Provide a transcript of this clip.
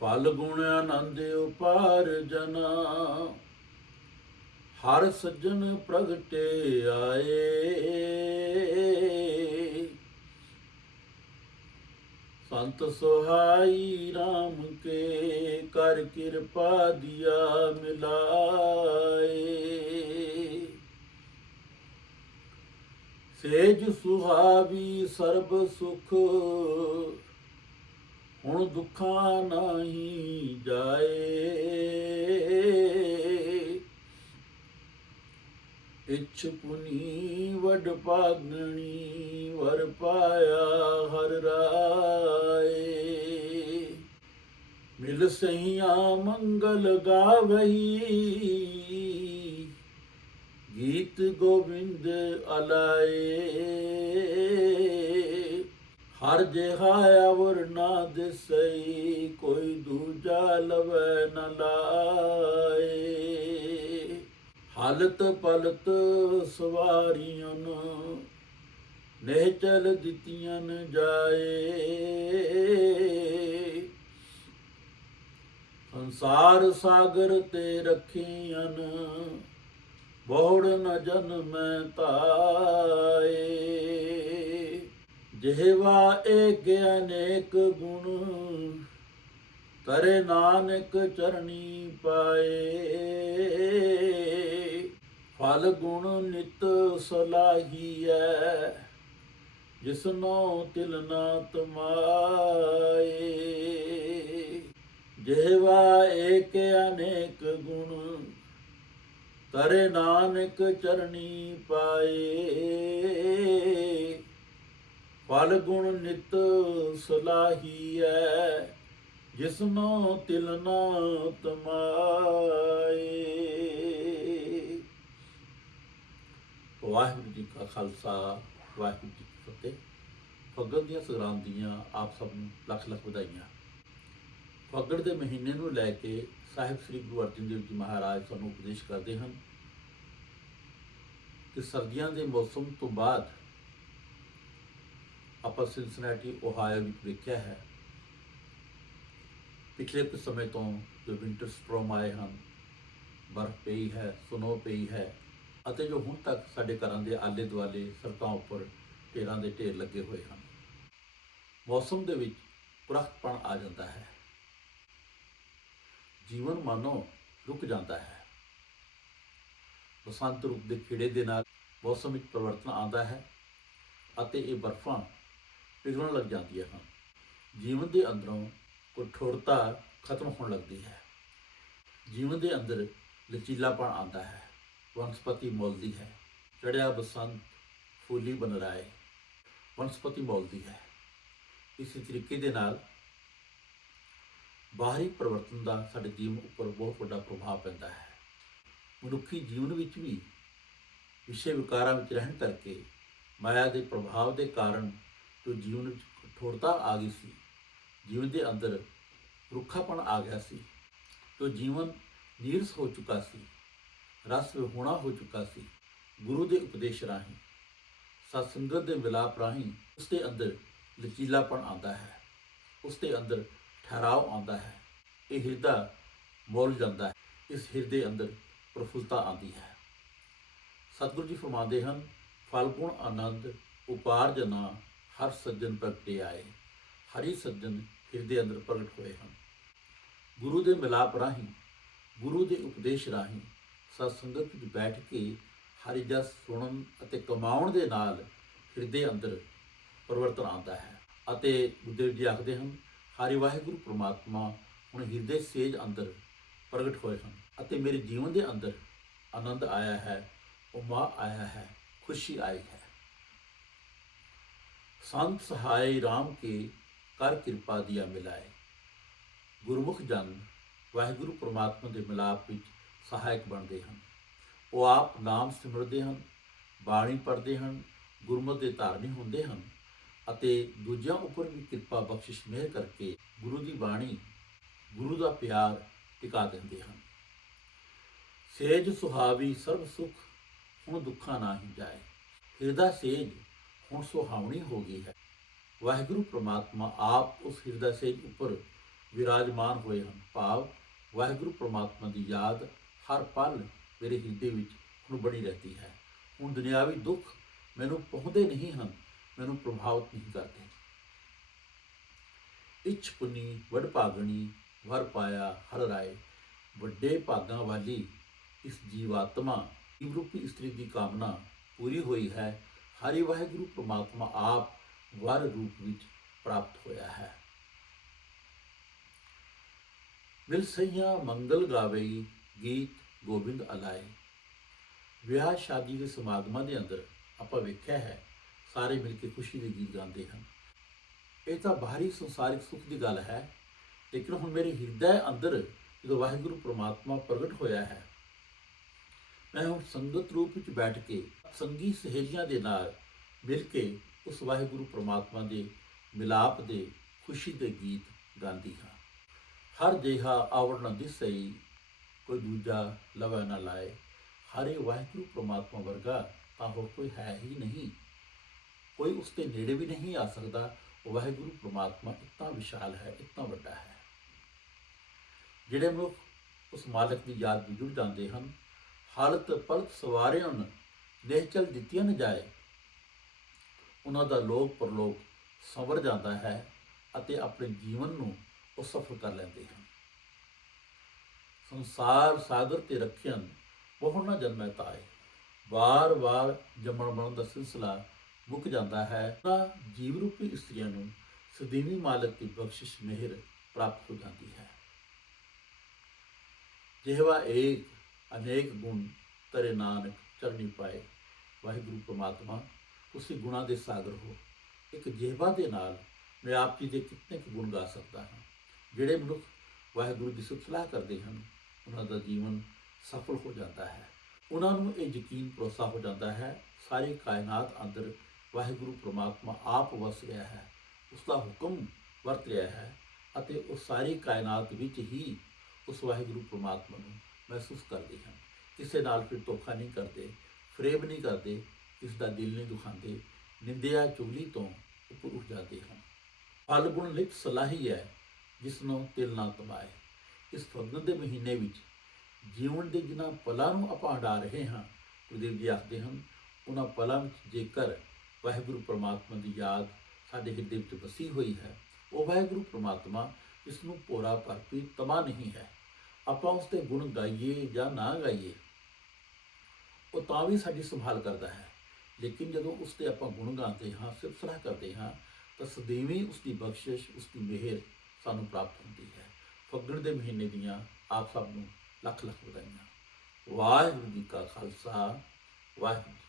ਫਲ ਗੁਣ ਆਨੰਦ ਉਪਾਰ ਜਨਾ। ਹਰ ਸੱਜਣ ਪ੍ਰਗਟੇ ਆਏ। ਸੰਤ ਸੁਹਾਈ RAM ਕੇ ਕਰ ਕਿਰਪਾ ਦਿਆ ਮਿਲਾਏ। ਸੇਜ ਸੁਹਾਵੀ ਸਰਬ ਸੁਖ ਹੁਣ ਦੁੱਖਾਂ ਨਹੀਂ ਜਾਏ। ਇਛ ਪੁਨੀ ਵਡ ਪਾਗਣੀ ਵਰ ਪਾਇਆ ਹਰ ਰਾਏ। ਮਿਲ ਸਈਆ ਮੰਗਲ ਗਾਵਈ। ਗੀਤ ਗੋਬਿੰਦ ਅਲਾਏ। ਹਰ ਜਿਹਾ ਅਵਰ ਨਾ ਦਿਸਈ, ਕੋਈ ਦੂਜਾ ਲਵੈ ਨ ਲਾਏ। ਹਾਲਤ ਪਲਤ ਸਵਾਰੀਆਂ ਨਹਿ ਚਲ ਦਿੱਤੀਆਂ ਜਾਏ। ਸੰਸਾਰ ਸਾਗਰ ਤੇ ਰੱਖੀਆਂ ਬੋੜ ਨ ਜਨਮੈ ਤਾਏ। ਜਿਹਵਾ ਏਕ ਅਨੇਕ ਗੁਣ, ਕਰੇ ਨਾਨਕ ਚਰਣੀ ਪਾਏ। ਫਲ ਗੁਣ ਨਿਤ ਸਲਾਹੀਐ ਜਿਸਨੋ ਤਿਲ ਨਾ ਤਮਾਏ। ਜਿਹਵਾ ਏਕ ਅਨੇਕ ਗੁਣ, ਕਰੇ ਨਾਨਕ ਚਰਣੀ ਪਾਏ। ਫਲ ਗੁਣ ਨਿਤ ਸਲਾਹੀਐ ਜਿਸਨੋ ਤਿਲ ਨਾ ਤਮਾਏ। ਵਾਹਿਗੁਰੂ ਜੀ ਕਾ ਖਾਲਸਾ, ਵਾਹਿਗੁਰੂ ਜੀ ਕੀ ਫਤਿਹ। ਫੱਗਣ ਦੀਆਂ ਸੰਗਰਾਂਦ ਦੀਆਂ ਆਪ ਸਭ ਨੂੰ ਲੱਖ ਲੱਖ ਵਧਾਈਆਂ। ਫੱਗਣ ਦੇ ਮਹੀਨੇ ਨੂੰ ਲੈ ਕੇ ਸਾਹਿਬ ਸ੍ਰੀ ਗੁਰੂ ਅਰਜਨ ਦੇਵ ਜੀ ਮਹਾਰਾਜ ਸਾਨੂੰ ਉਪਦੇਸ਼ ਕਰਦੇ ਹਨ ਕਿ ਸਰਦੀਆਂ ਦੇ ਮੌਸਮ ਤੋਂ ਬਾਅਦ ਆਪਾਂ ਸਿਨਸਨਾਟੀ ਓਹਾਇਓ ਵਿੱਚ ਵੇਖਿਆ ਹੈ। ਪਿਛਲੇ ਕੁਝ ਸਮੇਂ ਤੋਂ ਜੋ ਵਿੰਟਰ ਸਟ੍ਰੋਮ ਆਏ ਹਨ, ਬਰਫ਼ ਪਈ ਹੈ ਸਨੋ ਪਈ ਹੈ ਅਤੇ ਜੋ ਹੁਣ ਤੱਕ ਸਾਡੇ ਘਰਾਂ ਦੇ ਆਲੇ ਦੁਆਲੇ ਸੜਕਾਂ ਉੱਪਰ ਢੇਰਾਂ ਦੇ ਢੇਰ ਲੱਗੇ ਹੋਏ ਹਨ, ਮੌਸਮ ਦੇ ਵਿੱਚ ਪੁਰਖਪਣ ਆ ਜਾਂਦਾ ਹੈ। ਜੀਵਨ ਮਾਨੋ ਰੁਕ ਜਾਂਦਾ ਹੈ। ਬਸੰਤ ਰੂਪ ਦੇ ਖਿੜੇ ਦੇ ਨਾਲ ਮੌਸਮ ਵਿੱਚ ਪਰਿਵਰਤਨ ਆਉਂਦਾ ਹੈ ਅਤੇ ਇਹ ਬਰਫਾਂ ਪਿਘਲਣ ਲੱਗ ਜਾਂਦੀਆਂ ਹਨ ਜੀਵਨ ਦੇ ਅੰਦਰੋਂ ਕਠੋਰਤਾ ਖਤਮ ਹੋਣ ਲੱਗਦੀ ਹੈ। ਜੀਵਨ ਦੇ ਅੰਦਰ ਲਚੀਲਾਪਣ ਆਉਂਦਾ ਹੈ। ਵਨਸਪਤੀ ਮੌਲਦੀ ਹੈ। ਚੜਿਆ ਬਸੰਤ ਫੂਲੀ ਬਨ ਰਾਏ ਵਨਸਪਤੀ ਮੌਲਦੀ ਹੈ। ਇਸੇ ਤਰੀਕੇ ਦੇ ਨਾਲ ਬਾਹਰੀ ਪਰਿਵਰਤਨ ਦਾ ਸਾਡੇ ਜੀਵਨ ਉੱਪਰ ਬਹੁਤ ਵੱਡਾ ਪ੍ਰਭਾਵ ਪੈਂਦਾ ਹੈ। ਮਨੁੱਖੀ ਜੀਵਨ ਵਿੱਚ ਵੀ ਵਿਸ਼ੇ ਵਿਕਾਰਾਂ ਵਿੱਚ ਰਹਿਣ ਕਰਕੇ ਮਾਇਆ ਦੇ ਪ੍ਰਭਾਵ ਦੇ ਕਾਰਨ ਜੋ ਜੀਵਨ ਵਿੱਚ ਕਠੋਰਤਾ ਆ ਗਈ ਸੀ, ਜੀਵਨ ਦੇ ਅੰਦਰ ਰੁੱਖਾਪਣ ਆ ਗਿਆ ਸੀ, ਜੋ ਜੀਵਨ ਨੀਰਸ ਹੋ ਚੁੱਕਾ ਸੀ, ਰਸ ਵਿਹੂਣਾ ਹੋ ਚੁੱਕਾ ਸੀ, ਗੁਰੂ ਦੇ ਉਪਦੇਸ਼ ਰਾਹੀਂ, ਸਤਸੰਗਤ ਦੇ ਮਿਲਾਪ ਰਾਹੀਂ ਉਸ ਦੇ ਅੰਦਰ ਲਚੀਲਾਪਣ ਆਉਂਦਾ ਹੈ ਉਸ ਦੇ ਅੰਦਰ ਠਹਿਰਾਵ ਆਉਂਦਾ ਹੈ, ਇਹ ਹਿਰਦਾ ਮੋਲ ਜਾਂਦਾ ਹੈ, ਇਸ ਹਿਰਦੇ ਅੰਦਰ ਪ੍ਰਫੁੱਲਤਾ ਆਉਂਦੀ ਹੈ। ਸਤਿਗੁਰੂ ਜੀ ਫਰਮਾਉਂਦੇ ਹਨ, ਫਲ ਆਨੰਦ ਉਪਾਰਜਨਾ ਹਰ ਸੱਜਣ ਪ੍ਰਗਟੇ ਆਏ, ਹਰੀ ਸੱਜਣ ਹਿਰਦੇ ਅੰਦਰ ਪ੍ਰਗਟ ਹੋਏ ਹਨ। ਗੁਰੂ ਦੇ ਮਿਲਾਪ ਰਾਹੀਂ, ਗੁਰੂ ਦੇ ਉਪਦੇਸ਼ ਰਾਹੀਂ ਸਤ ਸੰਗਤ ਵਿੱਚ ਬੈਠ ਕੇ ਹਰੀ ਜਸ ਸੁਣਨ ਅਤੇ ਕਮਾਉਣ ਦੇ ਨਾਲ ਹਿਰਦੇ ਅੰਦਰ ਪਰਿਵਰਤਨ ਆਉਂਦਾ ਹੈ ਅਤੇ ਗੁਰਦੇਵ ਜੀ ਆਖਦੇ ਹਨ, ਹਰੀ ਵਾਹਿਗੁਰੂ, ਪ੍ਰਮਾਤਮਾ ਹੁਣ ਹਿਰਦੇ ਸੇਜ ਅੰਦਰ ਪ੍ਰਗਟ ਹੋਏ ਹਨ ਅਤੇ ਮੇਰੇ ਜੀਵਨ ਦੇ ਅੰਦਰ ਆਨੰਦ ਆਇਆ ਹੈ, ਉਮਾ ਆਇਆ ਹੈ, ਖੁਸ਼ੀ ਆਈ ਹੈ। ਸੰਤ ਸਹਾਈ RAM ਕੇ ਕਰ ਕਿਰਪਾ ਦੀਆ ਮਿਲਾਏ। ਗੁਰਮੁਖ ਜਨ ਵਾਹਿਗੁਰੂ ਪ੍ਰਮਾਤਮਾ ਦੇ ਮਿਲਾਪ ਵਿੱਚ ਸਹਾਇਕ ਬਣਦੇ ਹਨ। ਉਹ ਆਪ ਨਾਮ ਸਿਮਰਦੇ ਹਨ, ਬਾਣੀ ਪੜ੍ਹਦੇ ਹਨ, ਗੁਰਮਤਿ ਦੇ ਧਾਰਨੀ ਹੁੰਦੇ ਹਨ ਅਤੇ ਦੂਜਿਆਂ ਉੱਪਰ ਵੀ ਕਿਰਪਾ ਬਖਸ਼ਿਸ਼ ਮਿਹਰ ਕਰਕੇ ਗੁਰੂ ਦੀ ਬਾਣੀ, ਗੁਰੂ ਦਾ ਪਿਆਰ ਟਿਕਾ ਦਿੰਦੇ ਹਨ। ਸੇਜ ਸੁਹਾਵੀ ਸਰਬ ਸੁਖ, ਹੁਣ ਦੁੱਖਾਂ ਨਾਹੀਂ ਜਾਏ। ਹਿਰਦਾ ਸੇਜ ਹੁਣ ਸੁਹਾਵਣੀ ਹੋ ਗਈ ਹੈ। ਵਾਹਿਗੁਰੂ ਪ੍ਰਮਾਤਮਾ ਆਪ ਉਸ ਹਿਰਦਾ ਸੇਜ ਉੱਪਰ ਵਿਰਾਜਮਾਨ ਹੋਏ ਹਨ। ਭਾਵ ਵਾਹਿਗੁਰੂ ਪ੍ਰਮਾਤਮਾ ਦੀ ਯਾਦ ਹਰ ਪਲ ਮੇਰੇ ਹਿਰਦੇ ਵਿੱਚ ਹੁਣ ਬਣੀ ਰਹਿੰਦੀ ਹੈ। ਹੁਣ ਦੁਨਿਆਵੀ ਦੁੱਖ ਮੈਨੂੰ ਪਹੁੰਚਦੇ ਨਹੀਂ ਹਨ, ਮੈਨੂੰ ਪ੍ਰਭਾਵਿਤ ਨਹੀਂ ਕਰਦੇ। ਇਛ ਪੁਨੀ, ਵਡ ਭਾਗਣੀ, ਵਰ ਪਾਇਆ ਹਰ ਰਾਏ। ਵੱਡੇ ਭਾਗਾਂ ਵਾਲੀ ਇਸ ਜੀਵਾਤਮਾ ਜੀਵ ਰੂਪੀ ਇਸਤਰੀ ਦੀ ਕਾਮਨਾ ਪੂਰੀ ਹੋਈ ਹੈ। ਹਰੀ ਵਾਹਿਗੁਰੂ ਪ੍ਰਮਾਤਮਾ ਆਪ ਵਰ ਰੂਪ ਵਿੱਚ ਪ੍ਰਾਪਤ ਹੋਇਆ ਹੈ। ਮਿਲ ਸਈਆ ਮੰਗਲ ਗਾਵੇਈ ਗੀਤ ਗੋਬਿੰਦ ਅਲਾਏ। ਵਿਆਹ ਸ਼ਾਦੀ ਦੇ ਸਮਾਗਮਾਂ ਦੇ ਅੰਦਰ ਆਪਾਂ ਵੇਖਿਆ ਹੈ, ਸਾਰੇ ਮਿਲ ਕੇ ਖੁਸ਼ੀ ਦੇ ਗੀਤ ਗਾਉਂਦੇ ਹਨ। ਇਹ ਤਾਂ ਬਾਹਰੀ ਸੰਸਾਰਿਕ ਸੁੱਖ ਦੀ ਗੱਲ ਹੈ, ਲੇਕਿਨ ਹੁਣ ਮੇਰੇ ਹਿਰਦੇ ਅੰਦਰ ਜਦੋਂ ਵਾਹਿਗੁਰੂ ਪ੍ਰਮਾਤਮਾ ਪ੍ਰਗਟ ਹੋਇਆ ਹੈ ਮੈਂ ਹੁਣ ਸੰਗਤ ਰੂਪ ਵਿੱਚ ਬੈਠ ਕੇ ਸੰਗੀ ਸਹੇਲੀਆਂ ਦੇ ਨਾਲ ਮਿਲ ਕੇ ਉਸ ਵਾਹਿਗੁਰੂ ਪ੍ਰਮਾਤਮਾ ਦੇ ਮਿਲਾਪ ਦੇ ਖੁਸ਼ੀ ਦੇ ਗੀਤ ਗਾਉਂਦੀ ਹਾਂ। ਹਰ ਜਿਹਾ ਆਵਰਣ ਦਿਸਈ ਕੋਈ ਦੂਜਾ ਲਵੈ ਨਾ ਲਾਏ। ਹਰੇ ਵਾਹਿਗੁਰੂ ਪ੍ਰਮਾਤਮਾ ਵਰਗਾ ਤਾਂ ਹੋਰ ਕੋਈ ਹੈ ਹੀ ਨਹੀਂ। ਕੋਈ ਉਸ ਦੇ ਨੇੜੇ ਵੀ ਨਹੀਂ ਆ ਸਕਦਾ। ਵਾਹਿਗੁਰੂ ਪ੍ਰਮਾਤਮਾ ਇਤਨਾ ਵਿਸ਼ਾਲ ਹੈ ਇਤਨਾ ਵੱਡਾ ਹੈ। ਜਿਹੜੇ ਮਨੁੱਖ ਉਸ ਮਾਲਕ ਦੀ ਯਾਦ ਵਿੱਚ ਜੁੜ ਜਾਂਦੇ ਹਨ ਹਾਲਤ ਪਲਤ ਸਵਾਰਿਆਂ ਨਿਹਚਲ ਦਿੱਤੀਆਂ ਨ ਜਾਏ। ਉਹਨਾਂ ਦਾ ਲੋਕ ਪਰਲੋਕ ਸੰਵਰ ਜਾਂਦਾ ਹੈ ਅਤੇ ਆਪਣੇ ਜੀਵਨ ਨੂੰ ਉਹ ਸਫਲ ਕਰ ਲੈਂਦੇ ਹਨ। ਸੰਸਾਰ ਸਾਗਰ ਤੇ ਰੱਖਿਆਨ ਬਹੁ ਨਾ ਜਨਮੈ ਤਾਏ। ਵਾਰ-ਵਾਰ ਜੰਮਣ ਬਣਨ ਦਾ ਸਿਲਸਿਲਾ ਮੁੱਕ ਜਾਂਦਾ ਹੈ। ਤਾਂ ਜੀਵ ਰੂਪੀ ਇਸਤਰੀਆਂ ਨੂੰ ਸਦੀਵੀ ਮਾਲਕ ਦੀ ਬਖਸ਼ਿਸ਼ ਮਿਹਰ ਪ੍ਰਾਪਤ ਹੋ ਜਾਂਦੀ ਹੈ। ਜਿਹਵਾ ਏਕ ਅਨੇਕ ਗੁਣ ਤਰੇ ਨਾਨਕ ਚਰਨੀ ਪਾਏ। ਵਾਹਿਗੁਰੂ ਪ੍ਰਮਾਤਮਾ, ਤੁਸੀਂ ਗੁਣਾ ਦੇ ਸਾਗਰ ਹੋ। ਇੱਕ ਜਿਹਵਾ ਦੇ ਨਾਲ ਮੈਂ ਆਪ ਜੀ ਦੇ ਕਿੰਨੇ ਕੁ ਗੁਣ ਗਾ ਸਕਦਾ ਹਾਂ, ਜਿਹੜੇ ਮਨੁੱਖ ਵਾਹਿਗੁਰੂ ਦੀ ਸਿਫਤਸਲਾਹ ਕਰਦੇ ਹਨ, ਉਹਨਾਂ ਦਾ ਜੀਵਨ ਸਫਲ ਹੋ ਜਾਂਦਾ ਹੈ। ਉਹਨਾਂ ਨੂੰ ਇਹ ਯਕੀਨ ਭਰੋਸਾ ਹੋ ਜਾਂਦਾ ਹੈ, ਸਾਰੀ ਕਾਇਨਾਤ ਅੰਦਰ ਵਾਹਿਗੁਰੂ ਪ੍ਰਮਾਤਮਾ ਆਪ ਵਸ ਰਿਹਾ ਹੈ ਉਸ ਦਾ ਹੁਕਮ ਵਰਤ ਰਿਹਾ ਹੈ ਅਤੇ ਉਹ ਸਾਰੀ ਕਾਇਨਾਤ ਵਿੱਚ ਹੀ ਉਸ ਵਾਹਿਗੁਰੂ ਪ੍ਰਮਾਤਮਾ ਨੂੰ ਮਹਿਸੂਸ ਕਰਦੇ ਹਨ। ਕਿਸੇ ਨਾਲ ਫਿਰ ਧੋਖਾ ਨਹੀਂ ਕਰਦੇ ਫਰੇਬ ਨਹੀਂ ਕਰਦੇ ਇਸ ਦਾ ਦਿਲ ਨਹੀਂ ਦੁਖਾਉਂਦੇ, ਨਿੰਦਿਆ ਚੁਗਲੀ ਤੋਂ ਉੱਪਰ ਉੱਠ ਜਾਂਦੇ ਹਨ। ਫਲ ਗੁਣ ਲਿਖ ਸਲਾਹੀ ਹੈ ਜਿਸ ਨੂੰ ਤਿਲ ਨਾ ਕਮਾਏ ਇਸ ਫਗਨ ਦੇ ਮਹੀਨੇ ਵਿੱਚ ਜੀਵਨ ਦੇ ਜਿਨ੍ਹਾਂ ਪਲਾਂ ਨੂੰ ਆਪਾਂ ਹੰਡਾ ਰਹੇ ਹਾਂ, ਗੁਰਦੇਵ ਜੀ ਆਖਦੇ ਹਨ, ਉਹਨਾਂ ਪਲਾਂ ਵਿੱਚ ਜੇਕਰ ਵਾਹਿਗੁਰੂ ਪ੍ਰਮਾਤਮਾ ਦੀ ਯਾਦ ਸਾਡੇ ਹਿਰਦੇ ਵਿੱਚ ਵਸੀ ਹੋਈ ਹੈ, ਉਹ ਵਾਹਿਗੁਰੂ ਪ੍ਰਮਾਤਮਾ ਇਸ ਨੂੰ ਪੂਰਾ ਭਰਪੀ ਤਮਾ ਨਹੀਂ ਹੈ। ਆਪਾਂ ਉਸ ਦੇ ਗੁਣ ਗਾਈਏ ਜਾਂ ਨਾ ਗਾਈਏ, ਉਹ ਤਾਂ ਵੀ ਸਾਡੀ ਸੰਭਾਲ ਕਰਦਾ ਹੈ। ਲੇਕਿਨ ਜਦੋਂ ਉਸ 'ਤੇ ਆਪਾਂ ਗੁਣ ਗਾਉਂਦੇ ਹਾਂ, ਸਿਰਫ ਸਲਾਹ ਕਰਦੇ ਹਾਂ, ਤਾਂ ਸਦੀਵੇਂ ਉਸ ਦੀ ਬਖਸ਼ਿਸ਼ ਉਸ ਦੀ ਮਿਹਰ ਸਾਨੂੰ ਪ੍ਰਾਪਤ ਹੁੰਦੀ ਹੈ। ਫੱਗਣ ਦੇ ਮਹੀਨੇ ਦੀਆਂ ਆਪ ਸਭ ਨੂੰ ਲੱਖ ਲੱਖ ਵਧਾਈਆਂ। ਵਾਹਿਗੁਰੂ ਜੀ ਕਾ ਖਾਲਸਾ, ਵਾਹਿਗੁਰੂ ਜੀ